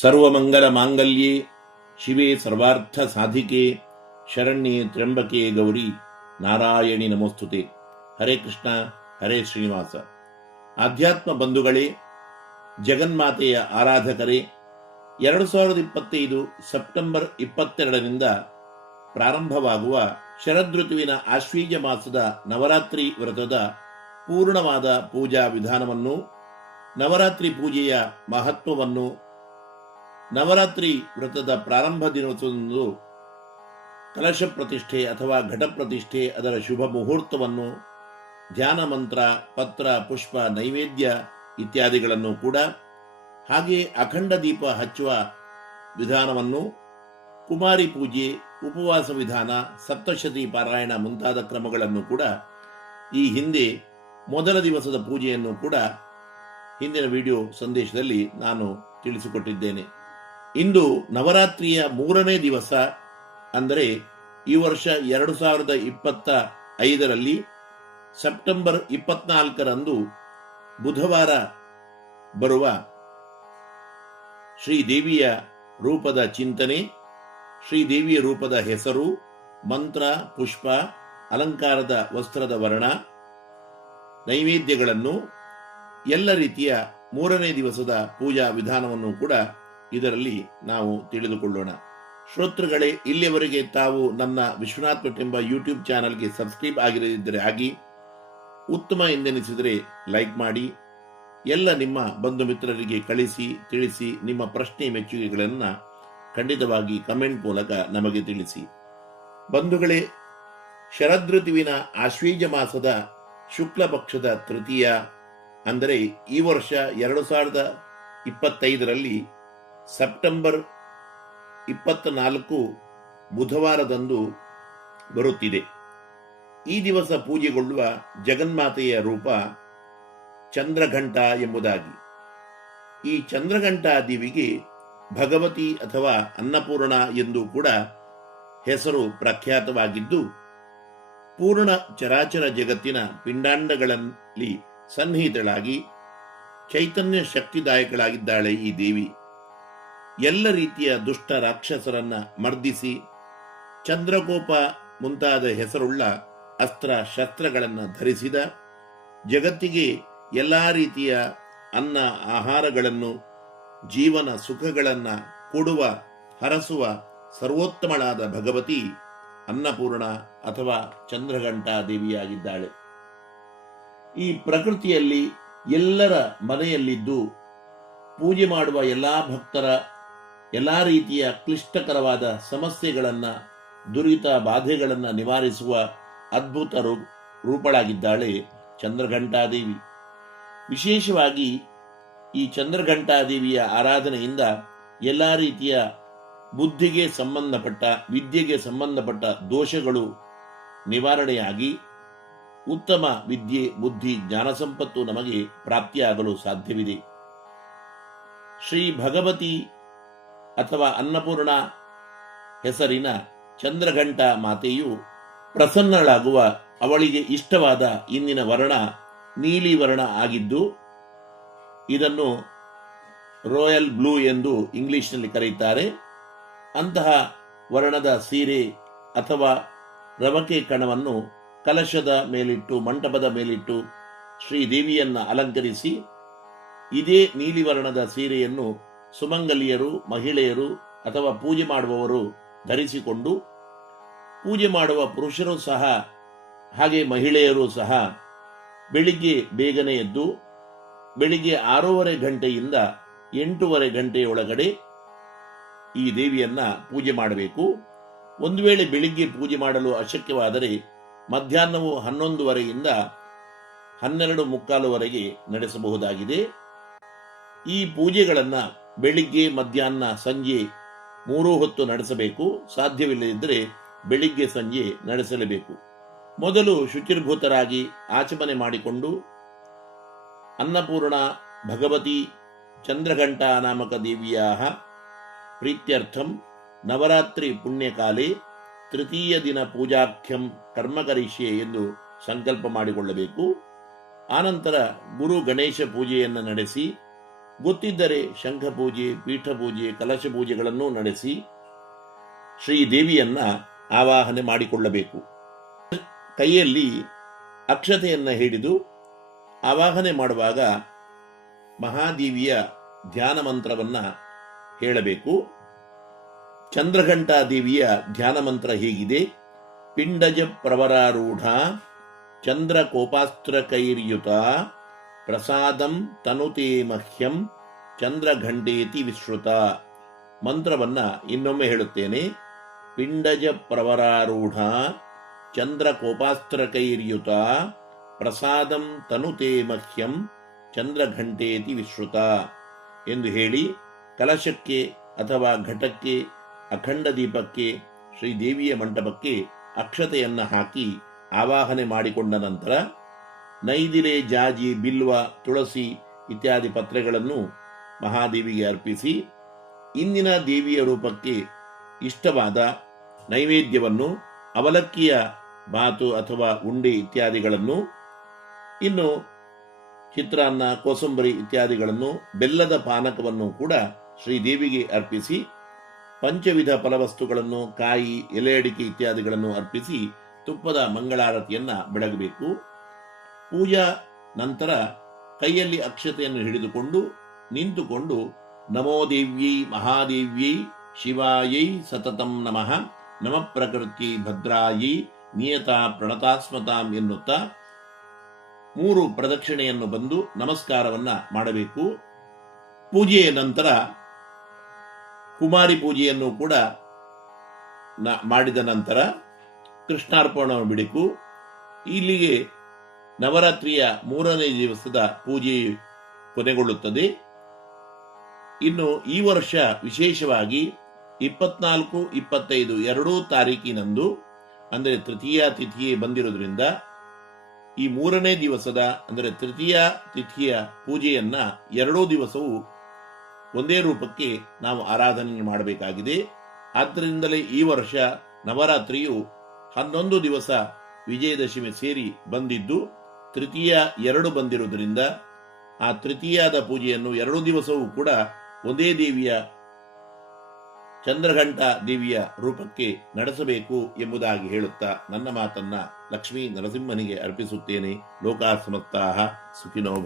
ಸರ್ವಮಂಗಲ ಮಾಂಗಲ್ಯೆ ಶಿವೆ ಸರ್ವಾರ್ಥ ಸಾಧಿಕೆ, ಶರಣ್ಯೆ ತ್ರ್ಯಂಬಕೆ ಗೌರಿ, ನಾರಾಯಣಿ ನಮೋಸ್ತುತೆ. ಹರೇ ಕೃಷ್ಣ, ಹರೇ ಶ್ರೀನಿವಾಸ. ಆಧ್ಯಾತ್ಮ ಬಂಧುಗಳೇ, ಜಗನ್ಮಾತೆಯ ಆರಾಧಕರೇ, ಎರಡು ಸಾವಿರದ ಇಪ್ಪತ್ತೈದು ಸೆಪ್ಟೆಂಬರ್ ಇಪ್ಪತ್ತೆರಡರಿಂದ ಪ್ರಾರಂಭವಾಗುವ ಶರದೃತುವಿನ ಆಶ್ವೀಜ ಮಾಸದ ನವರಾತ್ರಿ ವ್ರತದ ಪೂರ್ಣವಾದ ಪೂಜಾ ವಿಧಾನವನ್ನು, ನವರಾತ್ರಿ ಪೂಜೆಯ ಮಹತ್ವವನ್ನು ನವರಾತ್ರಿ ವ್ರತದ ಪ್ರಾರಂಭ ದಿನದಂದು ಕಲಶ ಪ್ರತಿಷ್ಠೆ ಅಥವಾ ಘಟ ಪ್ರತಿಷ್ಠೆ ಅದರ ಶುಭ ಮುಹೂರ್ತವನ್ನು ಧ್ಯಾನ ಮಂತ್ರ, ಪತ್ರ, ಪುಷ್ಪ, ನೈವೇದ್ಯ ಇತ್ಯಾದಿಗಳನ್ನು ಕೂಡ ಹಾಗೆ ಅಖಂಡ ದೀಪ ಹಚ್ಚುವ ವಿಧಾನವನ್ನು ಕುಮಾರಿ ಪೂಜೆ, ಉಪವಾಸ ವಿಧಾನ, ಸಪ್ತಶತಿ ಪಾರಾಯಣ ಮುಂತಾದ ಕ್ರಮಗಳನ್ನು ಕೂಡ ಈ ಹಿಂದೆ ಮೊದಲ ದಿವಸದ ಪೂಜೆಯನ್ನು ಕೂಡ ಹಿಂದಿನ ವಿಡಿಯೋ ಸಂದೇಶದಲ್ಲಿ ನಾನು ತಿಳಿಸಿಕೊಟ್ಟಿದ್ದೇನೆ. ಇಂದು ನವರಾತ್ರಿಯ ಮೂರನೇ ದಿವಸ ಅಂದರೆ ಈ ವರ್ಷ ಎರಡು ಸಾವಿರದ ಇಪ್ಪತ್ತ ಐದರಲ್ಲಿ ಸೆಪ್ಟೆಂಬರ್ ಇಪ್ಪತ್ನಾಲ್ಕರಂದು ಬುಧವಾರ ಬರುವ ಶ್ರೀದೇವಿಯ ರೂಪದ ಚಿಂತನೆ, ಶ್ರೀದೇವಿಯ ರೂಪದ ಹೆಸರು, ಮಂತ್ರ, ಪುಷ್ಪ, ಅಲಂಕಾರದ ವಸ್ತ್ರದ ವರ್ಣ, ನೈವೇದ್ಯಗಳನ್ನು, ಎಲ್ಲ ರೀತಿಯ ಮೂರನೇ ದಿವಸದ ಪೂಜಾ ವಿಧಾನವನ್ನು ಕೂಡ ಇದರಲ್ಲಿ ನಾವು ತಿಳಿದುಕೊಳ್ಳೋಣ. ಶ್ರೋತೃಗಳೇ, ಇಲ್ಲಿಯವರೆಗೆ ತಾವು ನನ್ನ ವಿಶ್ವನಾಥ್ ಭಟ್ ಎಂಬ ಯೂಟ್ಯೂಬ್ ಚಾನಲ್ಗೆ ಸಬ್ಸ್ಕ್ರೈಬ್ ಆಗಿರದಿದ್ದರೆ ಆಗಿ, ಉತ್ತಮ ಎಂದೆನಿಸಿದರೆ ಲೈಕ್ ಮಾಡಿ, ಎಲ್ಲ ನಿಮ್ಮ ಬಂಧು ಮಿತ್ರರಿಗೆ ಕಳಿಸಿ, ತಿಳಿಸಿ, ನಿಮ್ಮ ಪ್ರಶ್ನೆ ಮೆಚ್ಚುಗೆಗಳನ್ನು ಖಂಡಿತವಾಗಿ ಕಮೆಂಟ್ ಮೂಲಕ ನಮಗೆ ತಿಳಿಸಿ. ಬಂಧುಗಳೇ ಶರದೃತುವಿನ ಆಶ್ವೀಜ ಮಾಸದ ಶುಕ್ಲ ಪಕ್ಷದ ತೃತೀಯ, ಅಂದರೆ ಈ ವರ್ಷ ಎರಡು ಸಾವಿರದ ಇಪ್ಪತ್ತೈದರಲ್ಲಿ ಸೆಪ್ಟೆಂಬರ್ ಇಪ್ಪತ್ತ ನಾಲ್ಕು ಬುಧವಾರದಂದು ಬರುತ್ತಿದೆ. ಈ ದಿವಸ ಪೂಜೆಗೊಳ್ಳುವ ಜಗನ್ಮಾತೆಯ ರೂಪ ಚಂದ್ರಘಂಟ ಎಂಬುದಾಗಿ. ಈ ಚಂದ್ರಘಂಟಾ ದೇವಿಗೆ ಭಗವತಿ ಅಥವಾ ಅನ್ನಪೂರ್ಣ ಎಂದು ಕೂಡ ಹೆಸರು ಪ್ರಖ್ಯಾತವಾಗಿದ್ದು, ಪೂರ್ಣ ಚರಾಚರ ಜಗತ್ತಿನ ಪಿಂಡಾಂಡಗಳಲ್ಲಿ ಸನ್ನಿಹಿತಳಾಗಿ, ಚೈತನ್ಯ ಶಕ್ತಿದಾಯಕಳಾಗಿದ್ದಾಳೆ ಈ ದೇವಿ. ಎಲ್ಲ ರೀತಿಯ ದುಷ್ಟ ರಾಕ್ಷಸರನ್ನ ಮರ್ದಿಸಿ ಚಂದ್ರಕೋಪ ಮುಂತಾದ ಹೆಸರುಳ್ಳ ಅಸ್ತ್ರ ಶಸ್ತ್ರಗಳನ್ನು ಧರಿಸಿದ ಜಗತ್ತಿಗೆ ಎಲ್ಲಾ ರೀತಿಯ ಅನ್ನ ಆಹಾರಗಳನ್ನು, ಜೀವನ ಸುಖಗಳನ್ನ ಕೊಡುವ, ಹರಸುವ ಸರ್ವೋತ್ತಮಳಾದ ಭಗವತಿ ಅನ್ನಪೂರ್ಣ ಅಥವಾ ಚಂದ್ರಘಂಟಾ ದೇವಿಯಾಗಿದ್ದಾಳೆ. ಈ ಪ್ರಕೃತಿಯಲ್ಲಿ ಎಲ್ಲರ ಮನೆಯಲ್ಲಿದ್ದು ಪೂಜೆ ಮಾಡುವ ಎಲ್ಲಾ ಭಕ್ತರ ಎಲ್ಲಾ ರೀತಿಯ ಕ್ಲಿಷ್ಟಕರವಾದ ಸಮಸ್ಯೆಗಳನ್ನು, ದುರಿತ ಬಾಧೆಗಳನ್ನು ನಿವಾರಿಸುವ ಅದ್ಭುತ ರೂ- ರೂಪಳಾಗಿದ್ದಾಳೆ ಚಂದ್ರಘಂಟಾದೇವಿ. ವಿಶೇಷವಾಗಿ ಈ ಚಂದ್ರಘಂಟಾದೇವಿಯ ಆರಾಧನೆಯಿಂದ ಎಲ್ಲ ರೀತಿಯ ಬುದ್ಧಿಗೆ ಸಂಬಂಧಪಟ್ಟ, ವಿದ್ಯೆಗೆ ಸಂಬಂಧಪಟ್ಟ ದೋಷಗಳು ನಿವಾರಣೆಯಾಗಿ ಉತ್ತಮ ವಿದ್ಯೆ, ಬುದ್ಧಿ, ಜ್ಞಾನ ಸಂಪತ್ತು ನಮಗೆ ಪ್ರಾಪ್ತಿಯಾಗಲು ಸಾಧ್ಯವಿದೆ. ಶ್ರೀ ಭಗವತಿ ಅಥವಾ ಅನ್ನಪೂರ್ಣ ಹೆಸರಿನ ಚಂದ್ರಘಂಟ ಮಾತೆಯು ಪ್ರಸನ್ನಳಾಗುವ ಅವಳಿಗೆ ಇಷ್ಟವಾದ ಇಂದಿನ ವರ್ಣ ನೀಲಿ ವರ್ಣ ಆಗಿದ್ದು, ಇದನ್ನು ರಾಯಲ್ ಬ್ಲೂ ಎಂದು ಇಂಗ್ಲಿಷ್ನಲ್ಲಿ ಕರೆಯುತ್ತಾರೆ. ಅಂತಹ ವರ್ಣದ ಸೀರೆ ಅಥವಾ ರವಕೆ ಕಣವನ್ನು ಕಲಶದ ಮೇಲಿಟ್ಟು, ಮಂಟಪದ ಮೇಲಿಟ್ಟು ಶ್ರೀದೇವಿಯನ್ನು ಅಲಂಕರಿಸಿ, ಇದೇ ನೀಲಿ ವರ್ಣದ ಸೀರೆಯನ್ನು ಸುಮಂಗಲಿಯರು, ಮಹಿಳೆಯರು ಅಥವಾ ಪೂಜೆ ಮಾಡುವವರು ಧರಿಸಿಕೊಂಡು ಪೂಜೆ ಮಾಡುವ ಪುರುಷರು ಸಹ, ಹಾಗೆ ಮಹಿಳೆಯರು ಸಹ ಬೆಳಿಗ್ಗೆ ಬೇಗನೆ ಎದ್ದು ಬೆಳಿಗ್ಗೆ ಆರೂವರೆ ಗಂಟೆಯಿಂದ ಎಂಟೂವರೆ ಗಂಟೆಯೊಳಗಡೆ ಈ ದೇವಿಯನ್ನ ಪೂಜೆ ಮಾಡಬೇಕು. ಒಂದು ವೇಳೆ ಬೆಳಿಗ್ಗೆ ಪೂಜೆ ಮಾಡಲು ಅಶಕ್ಯವಾದರೆ ಮಧ್ಯಾಹ್ನವು ಹನ್ನೊಂದುವರೆಯಿಂದ ಹನ್ನೆರಡು ಮುಕ್ಕಾಲುವರೆಗೆ ನಡೆಸಬಹುದಾಗಿದೆ. ಈ ಪೂಜೆಗಳನ್ನ ಬೆಳಿಗ್ಗೆ, ಮಧ್ಯಾಹ್ನ, ಸಂಜೆ ಮೂರೂ ಹೊತ್ತು ನಡೆಸಬೇಕು. ಸಾಧ್ಯವಿಲ್ಲದಿದ್ದರೆ ಬೆಳಿಗ್ಗೆ, ಸಂಜೆ ನಡೆಸಲೇಬೇಕು. ಮೊದಲು ಶುಚಿರ್ಭೂತರಾಗಿ ಆಚಮನೆ ಮಾಡಿಕೊಂಡು ಅನ್ನಪೂರ್ಣ ಭಗವತಿ ಚಂದ್ರಘಂಟಾ ನಾಮಕ ದೇವಿಯ ಪ್ರೀತ್ಯರ್ಥಂ ನವರಾತ್ರಿ ಪುಣ್ಯಕಾಲೆ ತೃತೀಯ ದಿನ ಪೂಜಾಖ್ಯಂ ಕರ್ಮಕರಿಷ್ಯೆ ಎಂದು ಸಂಕಲ್ಪ ಮಾಡಿಕೊಳ್ಳಬೇಕು. ಆನಂತರ ಗುರು ಗಣೇಶ ಪೂಜೆಯನ್ನು ನಡೆಸಿ ಗೊತ್ತಿದ್ದರೆ ಶಂಖ ಪೂಜೆ ಪೀಠ ಪೂಜೆ ಕಲಶ ಪೂಜೆಗಳನ್ನು ನಡೆಸಿ ಶ್ರೀದೇವಿಯನ್ನ ಆವಾಹನೆ ಮಾಡಿಕೊಳ್ಳಬೇಕು. ಕೈಯಲ್ಲಿ ಅಕ್ಷತೆಯನ್ನ ಹಿಡಿದು ಆವಾಹನೆ ಮಾಡುವಾಗ ಮಹಾದೇವಿಯ ಧ್ಯಾನ ಮಂತ್ರವನ್ನ ಹೇಳಬೇಕು. ಚಂದ್ರಘಂಟಾ ದೇವಿಯ ಧ್ಯಾನ ಮಂತ್ರ ಹೇಗಿದೆ. ಪಿಂಡಜ ಪ್ರವರಾರೂಢ ಚಂದ್ರ ಕೋಪಾಸ್ತ್ರ ಕೈರ್ಯುತ ಪ್ರಸಾದಂ ತನುತೇ ಮಹ್ಯಂ ಚಂದ್ರಘಂಡೇತಿ ವಿಶ್ರುತ ಮಂತ್ರವನ್ನ ಇನ್ನೊಮ್ಮೆ ಹೇಳುತ್ತೇನೆ ಪಿಂಡಜ ಪ್ರವರಾರೂಢ ಚಂದ್ರ ಕೋಪಾಸ್ತ್ರ ಕೈರ್ಯುತ ಪ್ರಸಾದಂ ತನುತೇ ಮಹ್ಯಂ ಚಂದ್ರಘಂಟೇತಿ ವಿಶ್ರುತ ಎಂದು ಹೇಳಿ, ಕಲಶಕ್ಕೆ ಅಥವಾ ಘಟಕ್ಕೆ, ಅಖಂಡ ದೀಪಕ್ಕೆ, ಶ್ರೀದೇವಿಯ ಮಂಟಪಕ್ಕೆ ಅಕ್ಷತೆಯನ್ನು ಹಾಕಿ ಆವಾಹನೆ ಮಾಡಿಕೊಂಡ ನಂತರ ನೈದಿಲೆ ಜಾಜಿ ಬಿಲ್ವ ತುಳಸಿ ಇತ್ಯಾದಿ ಪತ್ರೆಗಳನ್ನು ಮಹಾದೇವಿಗೆ ಅರ್ಪಿಸಿ ಇಂದಿನ ದೇವಿಯ ರೂಪಕ್ಕೆ ಇಷ್ಟವಾದ ನೈವೇದ್ಯವನ್ನು ಅವಲಕ್ಕಿಯ ಬಾತು ಅಥವಾ ಉಂಡೆ ಇತ್ಯಾದಿಗಳನ್ನು, ಇನ್ನು ಚಿತ್ರಾನ್ನ, ಕೋಸಂಬರಿ ಇತ್ಯಾದಿಗಳನ್ನು ಬೆಲ್ಲದ ಪಾನಕವನ್ನು ಕೂಡ ಶ್ರೀದೇವಿಗೆ ಅರ್ಪಿಸಿ, ಪಂಚವಿಧ ಫಲವಸ್ತುಗಳನ್ನು, ಕಾಯಿ, ಎಲೆ ಅಡಿಕೆ ಇತ್ಯಾದಿಗಳನ್ನು ಅರ್ಪಿಸಿ ತುಪ್ಪದ ಮಂಗಳಾರತಿಯನ್ನು ಬೆಳಗಬೇಕು. ಪೂಜಾ ನಂತರ ಕೈಯಲ್ಲಿ ಅಕ್ಷತೆಯನ್ನು ಹಿಡಿದುಕೊಂಡು ನಿಂತುಕೊಂಡು ನಮೋ ದೇವ್ಯೈ ಮಹಾದೇವ್ಯೈ ಶಿವಾಯೈ ಸತತಂ ನಮಃ, ನಮ ಪ್ರಕೃತಿ ಭದ್ರಾಯಿ ನಿಯತಾ ಪ್ರಣತಾಸ್ಮತಾಂ ಎನ್ನುತ್ತಾ ಮೂರು ಪ್ರದಕ್ಷಿಣೆಯನ್ನು ಬಂದು ನಮಸ್ಕಾರವನ್ನ ಮಾಡಬೇಕು. ಪೂಜೆಯ ನಂತರ ಕುಮಾರಿ ಪೂಜೆಯನ್ನು ಕೂಡ ಮಾಡಿದ ನಂತರ ಕೃಷ್ಣಾರ್ಪಣವನ್ನು ಬಿಡಬೇಕು. ಇಲ್ಲಿಗೆ ನವರಾತ್ರಿಯ ಮೂರನೇ ದಿವಸದ ಪೂಜೆ ಕೊನೆಗೊಳ್ಳುತ್ತದೆ. ಇನ್ನು ಈ ವರ್ಷ ವಿಶೇಷವಾಗಿ ಇಪ್ಪತ್ನಾಲ್ಕು, ಇಪ್ಪತ್ತೈದು, ಎರಡೂ ತಾರೀಕಿನಂದು, ಅಂದರೆ ತೃತೀಯ ತಿಥಿಯೇ ಬಂದಿರೋದ್ರಿಂದ ಈ ಮೂರನೇ ದಿವಸದ, ಅಂದರೆ ತೃತೀಯ ತಿಥಿಯ ಪೂಜೆಯನ್ನ ಎರಡೂ ದಿವಸವೂ ಒಂದೇ ರೂಪಕ್ಕೆ ನಾವು ಆರಾಧನೆ ಮಾಡಬೇಕಾಗಿದೆ. ಆದ್ದರಿಂದಲೇ ಈ ವರ್ಷ ನವರಾತ್ರಿಯು ಹನ್ನೊಂದು ದಿವಸ ವಿಜಯದಶಮಿ ಸೇರಿ ಬಂದಿದ್ದು ತೃತೀಯ ಎರಡು ಬಂದಿರುವುದರಿಂದ ಆ ತೃತೀಯದ ಪೂಜೆಯನ್ನು ಎರಡು ದಿವಸವೂ ಕೂಡ ಒಂದೇ ದೇವಿಯ ಚಂದ್ರಘಂಟ ದೇವಿಯ ರೂಪಕ್ಕೆ ನಡೆಸಬೇಕು ಎಂಬುದಾಗಿ ಹೇಳುತ್ತಾ ನನ್ನ ಮಾತನ್ನ ಲಕ್ಷ್ಮೀ ನರಸಿಂಹನಿಗೆ ಅರ್ಪಿಸುತ್ತೇನೆ. ಲೋಕಾಸಮತ್ತಾಹ ಸುಖಿನೋ